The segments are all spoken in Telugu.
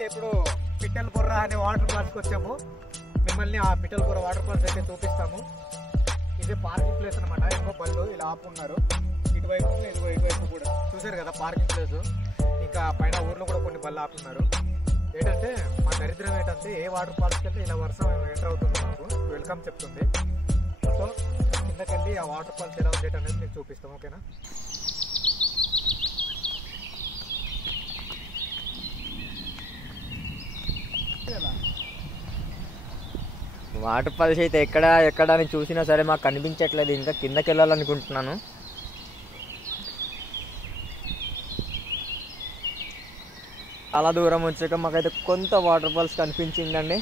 మనమైతే ఇప్పుడు పిట్టలపుర్ర అనే వాటర్ ఫాల్స్కి వచ్చాము. మిమ్మల్ని ఆ పిట్టలపుర్ర వాటర్ ఫాల్స్ అయితే చూపిస్తాము. ఇదే పార్కింగ్ ప్లేస్ అనమాట. ఇంకో బళ్ళు ఇలా ఆపున్నారు, ఇటువైపు ఇటువైపు కూడా చూసారు కదా పార్కింగ్ ప్లేస్. ఇంకా పైన ఊర్లో కూడా కొన్ని బళ్ళు ఆపున్నారు. ఏంటంటే మా దరిద్రం ఏంటంటే ఏ వాటర్ ఫాల్స్కి వెళ్తే ఇలా వర్షం ఎంటర్ అవుతుంది, మాకు వెల్కమ్ చెప్తుంది. సో కిందకెళ్ళి ఆ వాటర్ ఫాల్స్ ఎలా ఉండేది అనేది మీకు చూపిస్తాం. ఓకేనా? వాటర్ ఫాల్స్ అయితే ఎక్కడ అని చూసినా సరే మాకు కనిపించట్లేదు. ఇంకా కిందకి వెళ్ళాలనుకుంటున్నాను. చాలా దూరం వచ్చాక మాకైతే కొంత వాటర్ ఫాల్స్ కనిపించిందండి.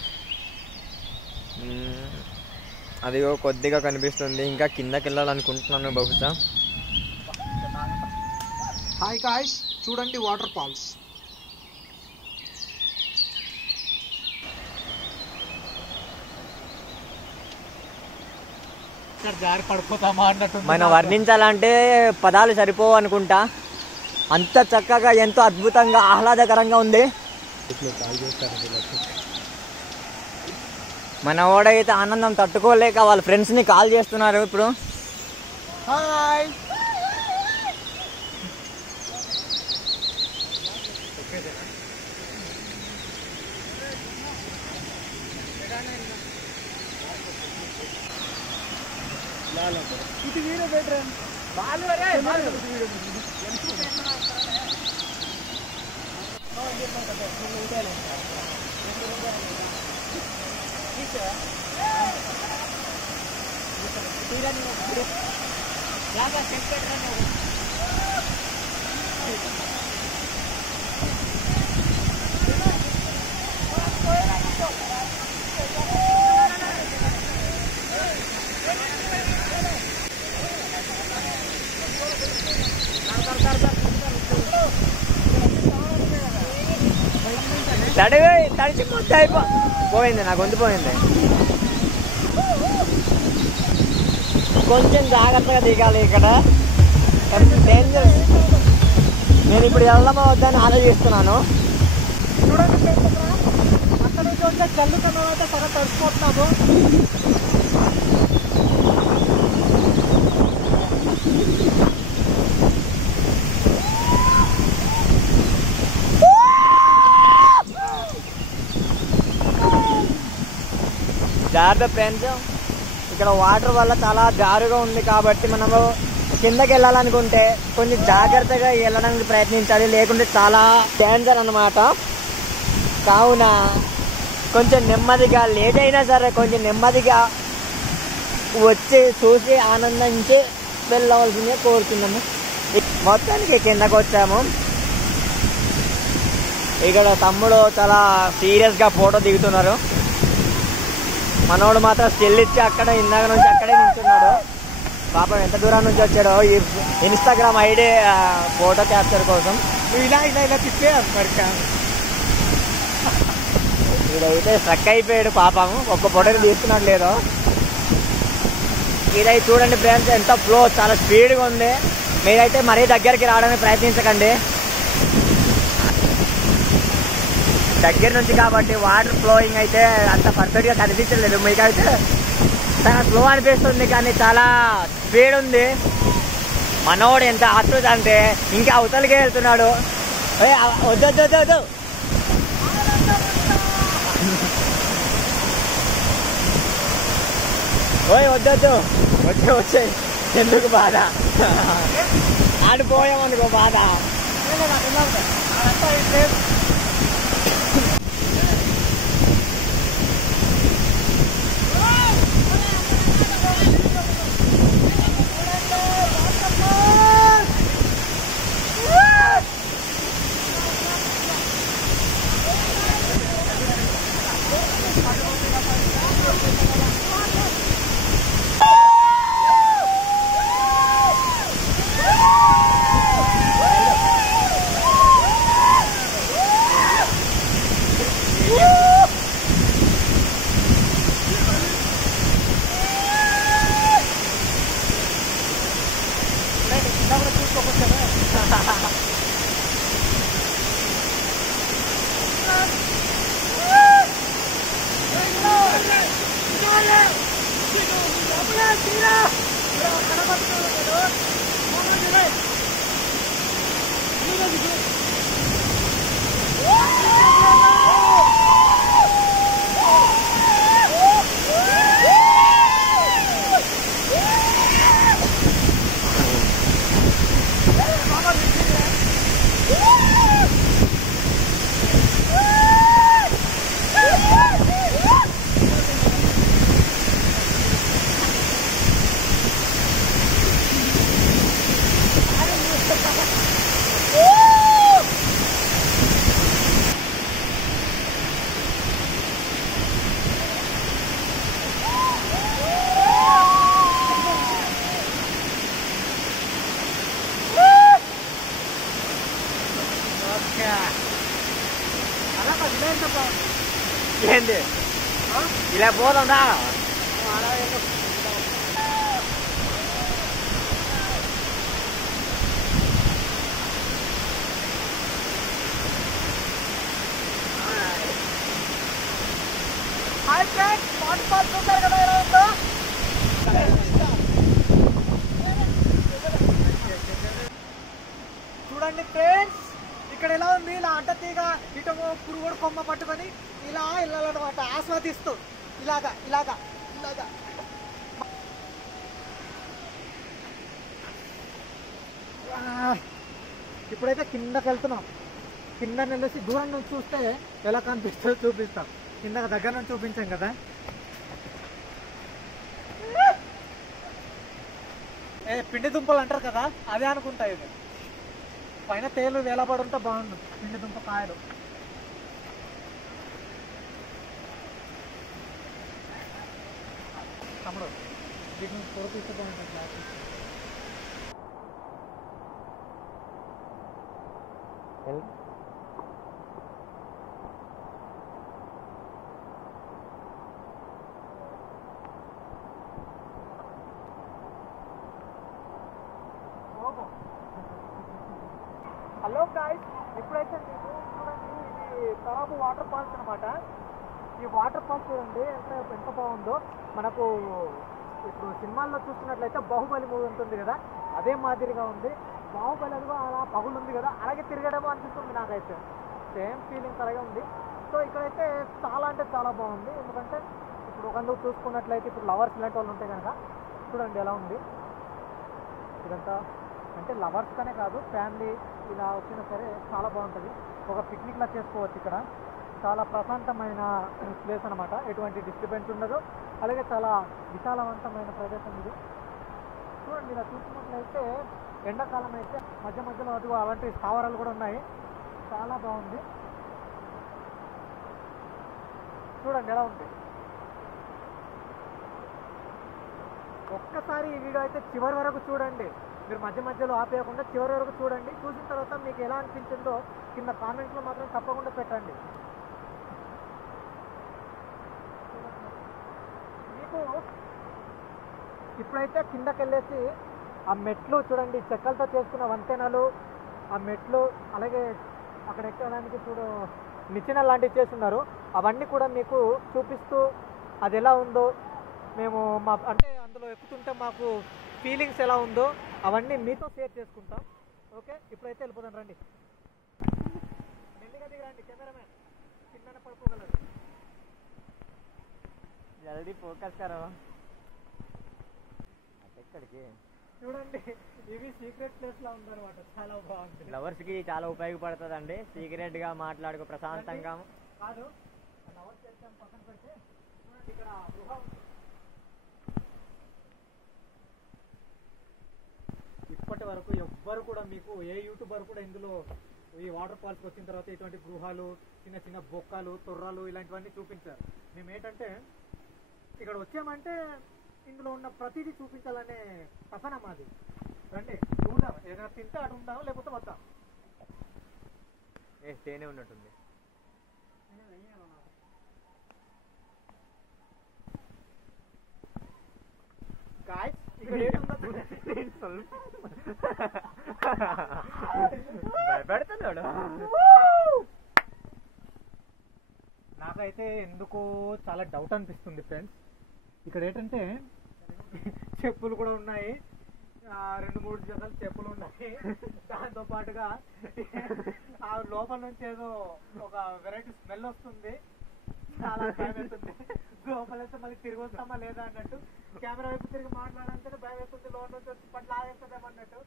అది కొద్దిగా కనిపిస్తుంది. ఇంకా కిందకి వెళ్ళాలనుకుంటున్నాను బహుశా. హాయ్ గాయ్స్, చూడండి వాటర్ ఫాల్స్. జారి పడిపోతామా అన్నట్టు. మనం వర్ణించాలంటే పదాలు సరిపోవు అనుకుంటా. అంత చక్కగా ఎంతో అద్భుతంగా ఆహ్లాదకరంగా ఉంది. మన వాడైతే ఆనందం తట్టుకోలేక వాళ్ళ ఫ్రెండ్స్ని కాల్ చేస్తున్నారు ఇప్పుడు. హాయ్. ఇది వీడియో బెటర్ బాలు అరే బాలు తడిచి ముద్ద పోయింది, నాకు గొంతు పోయింది. కొంచెం జాగ్రత్తగా దిగాలి ఇక్కడ, డేంజర్. నేను ఇప్పుడు వెళ్దామా వద్దని ఆలోచిస్తున్నాను. చూడండి అక్కడ నుంచి వస్తే చల్లుకున్న తర్వాత సగం తడిసిపోతున్నాము. జాగ్రత్త ఫ్రెండ్స్, ఇక్కడ వాటర్ వల్ల చాలా జారుగా ఉంది కాబట్టి మనము కిందకి వెళ్ళాలనుకుంటే కొంచెం జాగ్రత్తగా వెళ్ళడానికి ప్రయత్నించాలి, లేకుంటే చాలా డేంజర్ అన్నమాట. కావున కొంచెం నెమ్మదిగా, లేట్ అయినా సరే కొంచెం నెమ్మదిగా వచ్చి చూసి ఆనందించి వెళ్ళవలసిందే కోరుతున్నాము. మొత్తానికి కిందకు వచ్చాము. ఇక్కడ తమ్ముడు చాలా సీరియస్గా ఫోటో దిగుతున్నారు. మనోడు మాత్రం స్టిల్ ఇచ్చి అక్కడ ఇందాక నుంచి అక్కడే నించున్నాడు. పాపం ఎంత దూరం నుంచి వచ్చాడో ఈ ఇన్స్టాగ్రామ్ ఐడి ఫోటో క్యాప్చర్ కోసం. ఇలా ఇలా ఇలా తిప్పే ఇదైతే స్ట్రక్ అయిపోయాడు పాపం, ఒక్క ఫోటోని తీసుకున్నాడు లేదో. ఇదైతే చూడండి ఫ్రెండ్స్, ఎంత ఫ్లో చాలా స్పీడ్గా ఉంది. మీరైతే మరీ దగ్గరికి రావడానికి ప్రయత్నించకండి. దగ్గర నుంచి కాబట్టి వాటర్ ఫ్లోయింగ్ అయితే అంత పర్ఫెక్ట్గా కనిపించలేదు. మీకైతే చాలా స్లో అనిపిస్తుంది, కానీ చాలా స్పీడ్ ఉంది. మనోడు ఎంత ఆతృత అంటే ఇంకా అవతలికే వెళ్తున్నాడు. వద్దు ఓయ్ వద్దు వచ్చే ఎందుకు బాధ, ఆడిపోయామనుకో బాధ. ఏంది ఇలా పోదా హాయ్ ఫ్రెండ్స్, వాటర్ ఫాల్స్ చూసారు కదా ఎలా ఉందో. చూడండి ఫ్రెండ్స్, ఇక్కడ ఎలా ఉంది, ఇలా అడ్డతీగ ఇటమో పురుగుడు కొమ్మ పట్టుకొని ఇలా వెళ్ళాలన్నమాట, ఆస్వాదిస్తూ ఇలాగా ఇలాగా ఇలాగా. ఇప్పుడైతే కిందకి వెళ్తున్నాం. కింద వెళ్ళేసి దూరం నుంచి చూస్తే ఎలా కనిపిస్తుందో చూపిస్తాం. కింద దగ్గర నుంచి చూపించాం కదా. పిండి దుంపలు అంటారు కదా, అదే అనుకుంటా. ఇది పైన తేలు వేలబడి ఉంటే బాగుండు. పిండి దుంప కాయలు. తమ్ముడు వీటిని పొడిపిస్తే బాగుంటుంది. హలో గాయ్స్, ఇప్పుడైతే మీకు చూడండి, ఇది తరాబు వాటర్ ఫాల్స్ అనమాట. ఈ వాటర్ ఫాల్స్ చూడండి ఎంత బాగుందో. మనకు ఇప్పుడు సినిమాల్లో చూస్తున్నట్లయితే బాహుబలి మూవీ ఉంటుంది కదా, అదే మాదిరిగా ఉంది. బాహుబలి అదిగో అలా పగులు ఉంది కదా, అలాగే తిరగడమో అనిపిస్తుంది నాకైతే. సేమ్ ఫీలింగ్స్ అలాగే ఉంది. సో ఇక్కడైతే చాలా అంటే చాలా బాగుంది. ఎందుకంటే ఇప్పుడు ఒకందుకు చూసుకున్నట్లయితే ఇప్పుడు లవర్స్ ఇలాంటి వాళ్ళు ఉంటే కనుక చూడండి ఎలా ఉంది. ఇదంతా అంటే లవర్స్ కనే కాదు, ఫ్యామిలీ ఇలా వచ్చినా సరే చాలా బాగుంటుంది. ఒక పిక్నిక్లా చేసుకోవచ్చు. ఇక్కడ చాలా ప్రశాంతమైన ప్లేస్ అనమాట, ఎటువంటి డిస్టర్బెన్స్ ఉండదు. అలాగే చాలా విశాలవంతమైన ప్రదేశం ఇది. చూడండి ఇలా చూసుకున్నట్లయితే ఎండాకాలం అయితే మధ్య మధ్యలో అది అలాంటి స్థావరాలు కూడా ఉన్నాయి. చాలా బాగుంది. చూడండి ఎలా ఉంది. ఒక్కసారి ఈ వీడియో అయితే చివరి వరకు చూడండి. మీరు మధ్య మధ్యలో ఆపేయకుండా చివరి వరకు చూడండి. చూసిన తర్వాత మీకు ఎలా అనిపించిందో కింద కామెంట్స్లో మాత్రం తప్పకుండా పెట్టండి. మీకు ఇప్పుడైతే కిందకి వెళ్ళేసి ఆ మెట్లు చూడండి, చెక్కలతో చేసుకున్న వంతెనలు, ఆ మెట్లు, అలాగే అక్కడ ఎక్కడానికి చూడు నిచ్చెన లాంటివి చేస్తున్నారు. అవన్నీ కూడా మీకు చూపిస్తూ అది ఎలా ఉందో, మేము మా అంటే అందులో ఎక్కుతుంటే మాకు ఫీలింగ్స్ ఎలా ఉందో అవన్నీ మీతో షేర్ చేసుకుంటాం. ఓకే, ఇప్పుడైతే వెళ్ళిపోదాం రండి. మెల్లిగా దిగరండి, కెమెరామ్యాన్ కిందనే పడుకోగలరు. జల్దీ ఫోకస్ కరో. ఎక్కడికి చూడండి, ఇవి సీక్రెట్ ప్లేస్ లా ఉందన్నమాట. చాలా బాగుంది. లవర్స్ కి చాలా ఉపయోగపడుతుంది అండి. సీక్రెట్ గా మాట్లాడుకో ప్రశాంతంగా. కాదు, లవర్స్ చేస్తాం పక్కన పెడితే చూడండి ఇక్కడ గృహ ఉంది. ఇప్పటి వరకు ఎవ్వరు కూడా మీకు ఏ యూట్యూబర్ కూడా ఇందులో ఈ వాటర్ ఫాల్స్కి వచ్చిన తర్వాత ఇటువంటి గృహాలు, చిన్న చిన్న బొక్కలు, తొర్రలు ఇలాంటివన్నీ చూపించారు. మేము ఏంటంటే ఇక్కడ వచ్చామంటే ఇందులో ఉన్న ప్రతిదీ చూపించాలనే తపన మాది. రండి చూద్దాం, ఏదైనా తింటే అటు ఉందాం, లేకపోతే వద్దాం. తేనే ఉన్నట్టుంది. గాయ్స్ ఇక్కడ ఏంటుందో భయపెడుతున్నాడు. నాకైతే ఎందుకో చాలా డౌట్ అనిపిస్తుంది ఫ్రెండ్స్. ఇక్కడ ఏంటంటే చెప్పులు కూడా ఉన్నాయి, 2-3 జతలు చెప్పులు ఉన్నాయి. దాంతో పాటుగా ఆ లోపల నుంచి ఏదో ఒక వెరైటీ స్మెల్ వస్తుంది, చాలా భయం వేస్తుంది. లోపల అయితే మళ్ళీ తిరిగి వస్తామా లేదా అన్నట్టు, కెమెరా వైపు తిరిగి మాట్లాడాలంటే భయం వేస్తుంది, లోపల నుంచి వచ్చి పట్ల ఆగేస్తుందేమన్నట్టు.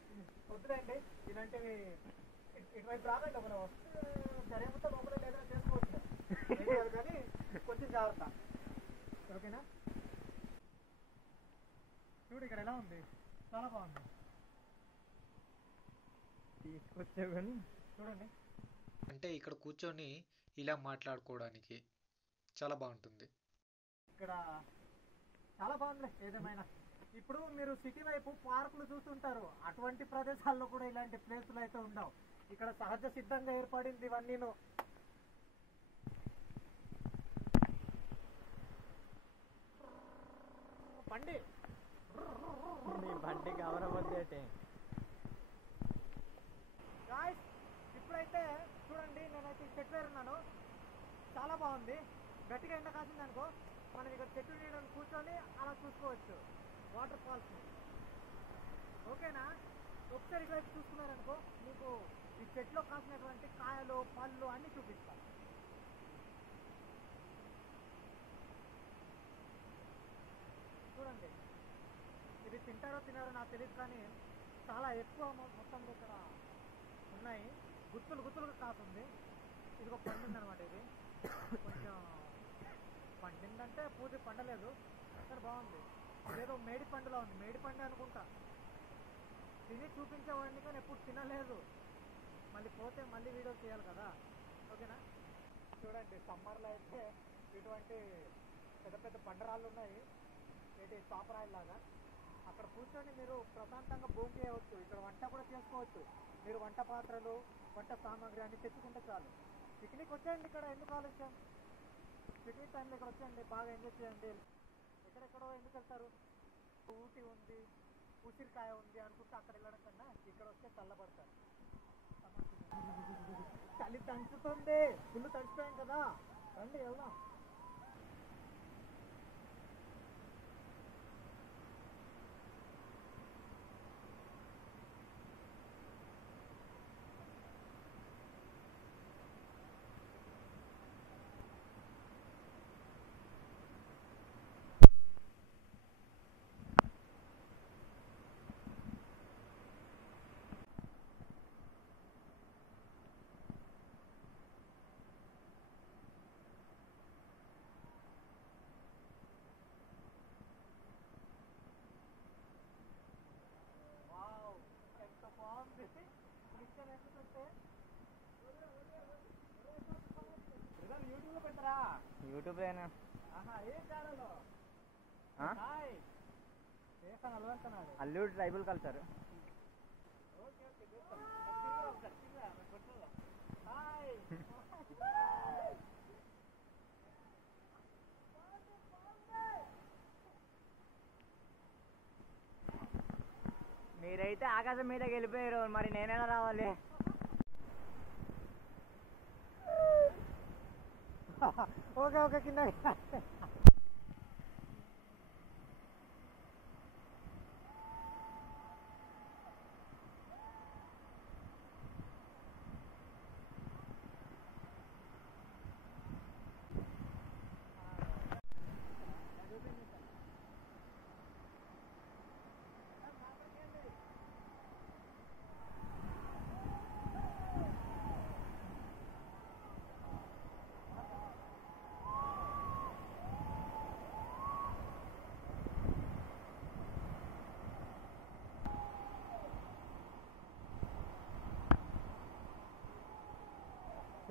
వద్దులేండి ఇలాంటివి, ఇటువైపు రాదండి. ఒకరు సరేమంతా లోపల లేదా చేసుకోవచ్చు కానీ కొంచెం జాగ్రత్త, ఓకేనా? చూడు ఇక్కడ ఎలా ఉంది, చాలా బాగుంది. తీసుకొచ్చా కానీ చూడండి, అంటే ఇక్కడ కూర్చొని ఇలా మాట్లాడుకోవడానికి చాలా బాగుంటుంది. ఇక్కడ చాలా బాగుంది ఏదేమైనా. ఇప్పుడు మీరు సిటీ వైపు పార్కులు చూస్తుంటారు, అటువంటి ప్రదేశాల్లో కూడా ఇలాంటి ప్లేసులు అయితే ఉండవు. ఇక్కడ సహజ సిద్ధంగా ఏర్పడింది ఇవన్నీను. బండి మీ బండి కవర్ అవ్వద్దేటే. గాయ్స్ ఇప్పుడైతే చూడండి, నేనైతే చెట్టు వేరున్నాను, చాలా బాగుంది. గట్టిగా ఎండ కాసింది అనుకో, మనం ఇక్కడ చెట్టు నీడని కూర్చొని అలా చూసుకోవచ్చు వాటర్ ఫాల్స్, ఓకేనా? ఒకసారి ఇక్కడ చూసుకున్నారనుకో, మీకు ఈ చెట్లో కాసినటువంటి కాయలు పళ్ళు అన్నీ చూపిస్తాను. చూడండి, ఇది తింటారో తినారో నాకు తెలియదు కానీ చాలా ఎక్కువ మొత్తంలో ఇక్కడ ఉన్నాయి. గుత్తులు గుత్తులుగా కాస్తుంది. ఇది ఒక పండింది అనమాట. ఇది కొంచెం పండిందంటే పూర్తి పండలేదు, కానీ బాగుంది. ఇదేదో మేడి పండులా ఉంది, మేడి పండు అనుకుంటా. తిని చూపించేవాడిని కానీ ఎప్పుడు తినలేదు. మళ్ళీ పోతే మళ్ళీ వీడియో చేయాలి కదా, ఓకేనా? చూడండి, సమ్మర్లో అయితే ఇటువంటి పెద్ద పెద్ద బండరాళ్ళు ఉన్నాయి, ఏంటి చాపరాయిలాగా. అక్కడ కూర్చొని మీరు ప్రశాంతంగా భోజనం చేయవచ్చు. ఇక్కడ వంట కూడా చేసుకోవచ్చు. మీరు వంట పాత్రలు, వంట సామాగ్రి అన్ని తెచ్చుకుంటే చాలు. పిక్నిక్ వచ్చేయండి, ఇక్కడ ఎందుకు ఆలోచన, పిక్నిక్ టైంలో ఇక్కడ వచ్చేయండి, బాగా ఎంజాయ్ చేయండి. ఎక్కడెక్కడో ఎందుకు వెళ్తారు, ఊటీ ఉంది, ఉసిరికాయ ఉంది అనుకుంటే అక్కడ వెళ్ళడం కన్నా ఇక్కడ వస్తే చల్లబడతారు. చలి తంచుతుంది, ఫుల్ తడిచిపోయాం కదా, రండి వెళ్దాం. యూట్యూబ్ లో పెట్టరా? యూట్యూబ్ అయినా ఏ ఛానల్? Alluru tribal culture. మీరైతే ఆకాశం మీదకి వెళ్ళిపోయారు, మరి నేనైనా రావాలి. ఓకే ఓకే, కింద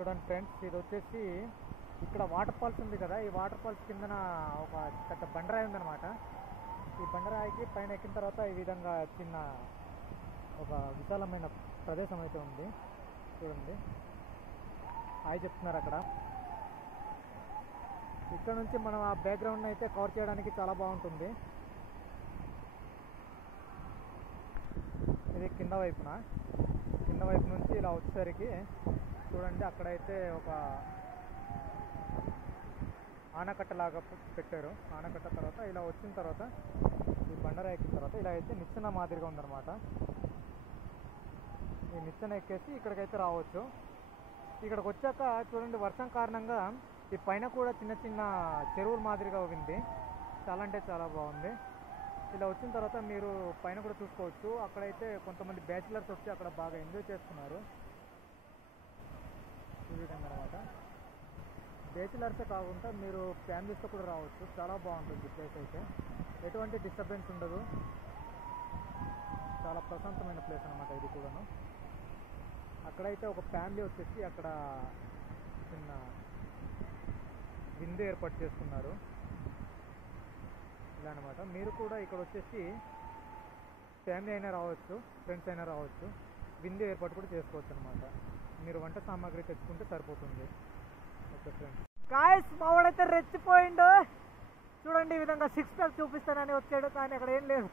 చూడండి ఫ్రెండ్స్, ఇది వచ్చేసి ఇక్కడ వాటర్ ఫాల్స్ ఉంది కదా, ఈ వాటర్ ఫాల్స్ కిందన ఒక పెద్ద బండరాయి ఉందన్నమాట. ఈ బండరాయికి పైన ఎక్కిన తర్వాత ఈ విధంగా చిన్న ఒక విశాలమైన ప్రదేశం అయితే ఉంది. చూడండి, హాయ్ చెప్తున్నారు అక్కడ. ఇక్కడ నుంచి మనం ఆ బ్యాక్గ్రౌండ్ అయితే కవర్ చేయడానికి చాలా బాగుంటుంది. ఇది కింద వైపు నుంచి ఇలా వచ్చేసరికి చూడండి, అక్కడైతే ఒక ఆనకట్ట లాగా పెట్టారు. ఆనకట్ట తర్వాత ఇలా వచ్చిన తర్వాత ఈ బండరాయి ఎక్కిన తర్వాత ఇలా అయితే నిచ్చెన మాదిరిగా ఉందన్నమాట. ఈ నిచ్చెన ఎక్కేసి ఇక్కడికైతే రావచ్చు. ఇక్కడికి వచ్చాక చూడండి, వర్షం కారణంగా ఈ పైన కూడా చిన్న చిన్న చెరువుల మాదిరిగా ఉంది. చాలా అంటే చాలా బాగుంది. ఇలా వచ్చిన తర్వాత మీరు పైన కూడా చూసుకోవచ్చు. అక్కడైతే కొంతమంది బ్యాచిలర్స్ వచ్చి అక్కడ బాగా ఎంజాయ్ చేస్తున్నారు. ఈ విధంగా అనమాట. బ్యాచిలర్సే కాకుండా మీరు ఫ్యామిలీస్తో కూడా రావచ్చు. చాలా బాగుంటుంది ప్లేస్ అయితే. ఎటువంటి డిస్టర్బెన్స్ ఉండదు. చాలా ప్రశాంతమైన ప్లేస్ అనమాట ఇది కూడాను. అక్కడైతే ఒక ఫ్యామిలీ వచ్చేసి అక్కడ చిన్న విందు ఏర్పాటు చేసుకున్నారు. ఇలా అనమాట. మీరు కూడా ఇక్కడ వచ్చేసి ఫ్యామిలీ అయినా రావచ్చు, ఫ్రెండ్స్ అయినా రావచ్చు. విందు ఏర్పాటు కూడా చేసుకోవచ్చు అనమాట. మీరు వంట సామాగ్రి తెచ్చుకుంటే సరిపోతుంది. Okay friends. గాయ్స్, మావాడైతే రెచ్చిపోయిండు. చూడండి, ఈ విధంగా 6 ప్యాక్ చూపిస్తానని వచ్చాడు, కానీ అక్కడ ఏం లేదు.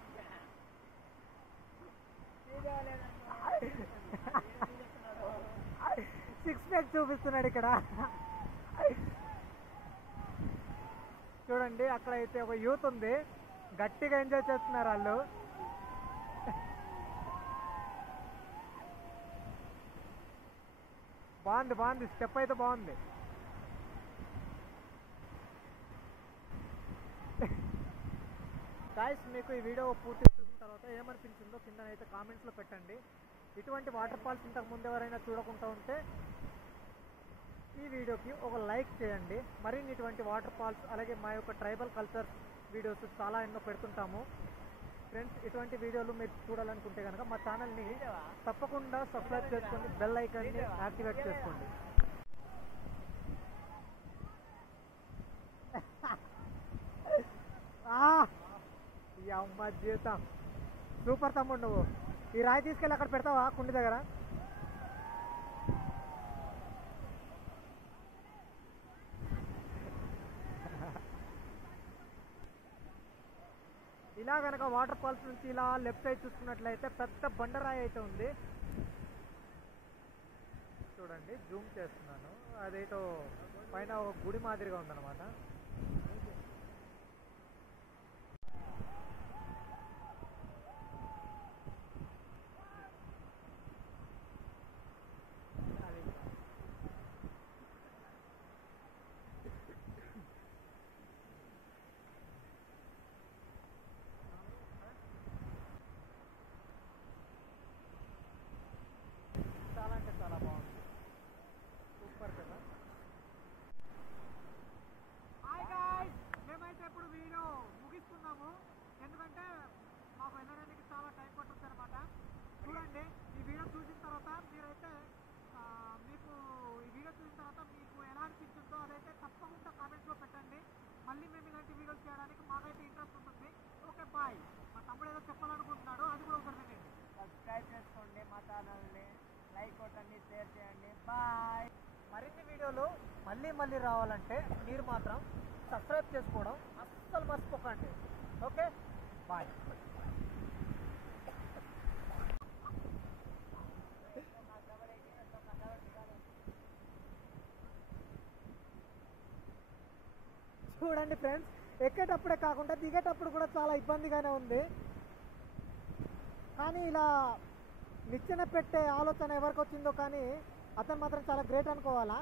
సిక్స్ ప్యాక్ చూపిస్తున్నాడు ఇక్కడ. చూడండి, అక్కడైతే ఒక యూత్ ఉంది, గట్టిగా ఎంజాయ్ చేస్తున్నారు వాళ్ళు. బాగుంది, స్టెప్ అయితే బాగుంది. గాయ్స్, మీకు ఈ వీడియో పూర్తి చూసిన తర్వాత ఏమనిపించిందో కింద అయితే కామెంట్స్లో పెట్టండి. ఇటువంటి వాటర్ ఫాల్స్ ఇంతకు ముందు ఎవరైనా చూడకుండా ఉంటే ఈ వీడియోకి ఒక లైక్ చేయండి. మరిన్ని ఇటువంటి వాటర్ ఫాల్స్ అలాగే మా యొక్క ట్రైబల్ కల్చర్ వీడియోస్ చాలా ఎన్నో పెడుతుంటాము. ఫ్రెండ్స్, ఇటువంటి వీడియోలు మీరు చూడాలనుకుంటే కనుక మా ఛానల్ని తప్పకుండా సబ్స్క్రైబ్ చేసుకోండి, బెల్ ఐకాన్ని యాక్టివేట్ చేసుకోండి. ఈ అమ్మ జీవితం సూపర్ తమ్ముడు. నువ్వు ఈ రాయి తీసుకెళ్ళి అక్కడ పెడతావా కుండి దగ్గర? ఇలా కనుక వాటర్ ఫాల్స్ నుంచి ఇలా లెఫ్ట్ సైడ్ చూసుకున్నట్లయితే పెద్ద బండరాయి అయితే ఉంది. చూడండి, జూమ్ చేస్తున్నాను. అదేటో పైన ఒక గుడి మాదిరిగా ఉందన్నమాట. చాలా అంటే చాలా బాగుంది, సూపర్ కదా. హాయ్ గాయ్స్, మేమైతే ఇప్పుడు వీడియో ముగిస్తున్నాము. ఎందుకంటే మాకు వెళ్ళడానికి చాలా టైం పడుతుంది అనమాట. చూడండి, ఈ వీడియో చూసిన తర్వాత మీరైతే మీకు ఈ వీడియో చూసిన తర్వాత మీకు ఎలా అనిపించిందో అదైతే తప్పకుండా కామెంట్స్లో పెట్టండి. మళ్ళీ మేము ఇలాంటి వీడియోస్ చేయడానికి మాకైతే ఇంట్రెస్ట్ ఉంటుంది. Okay, bye. మా తమ్ముడు ఏదో చెప్పాలనుకుంటున్నాడు, అది కూడా ఒకటి వినండి. సబ్స్క్రైబ్ చేసుకోండి మా ఛానల్ని, లైక్ కొట్టండి, షేర్ చేయండి. బాయ్. మరిన్ని వీడియోలు మళ్ళీ రావాలంటే మీరు మాత్రం సబ్స్క్రైబ్ చేసుకోవడం అస్సలు మర్చిపోకండి. Okay, bye. చూడండి ఫ్రెండ్స్, ఎక్కేటప్పుడే కాకుండా దిగేటప్పుడు కూడా చాలా ఇబ్బందిగానే ఉంది. కానీ ఇలా నిచ్చెన పెట్టే ఆలోచన ఎవరికి వచ్చిందో కానీ అతను మాత్రం చాలా గ్రేట్ అనుకోవాలా.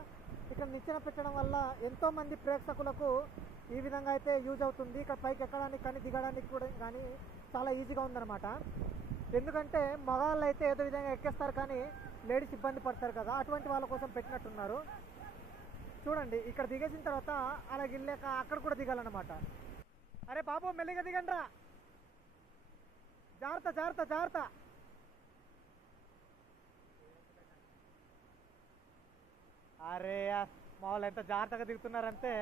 ఇక్కడ నిచ్చెన పెట్టడం వల్ల ఎంతోమంది ప్రేక్షకులకు ఈ విధంగా అయితే యూజ్ అవుతుంది. ఇక్కడ పైకి ఎక్కడానికి కానీ దిగడానికి కూడా కానీ చాలా ఈజీగా ఉందన్నమాట. ఎందుకంటే మగవాళ్ళు అయితే ఏదో విధంగా ఎక్కేస్తారు కానీ లేడీస్ ఇబ్బంది పడతారు కదా, అటువంటి వాళ్ళ కోసం పెట్టినట్టున్నారు. చూడండి, ఇక్కడ దిగేసిన తర్వాత అలా గిల్లేక అక్కడ కూడా దిగాలన్నమాట. అరే బాబు, మెల్లిగా దిగండి రా, జాగ్రత్త. అరే మా వాళ్ళు ఎంత జాగ్రత్తగా దిగుతున్నారంటే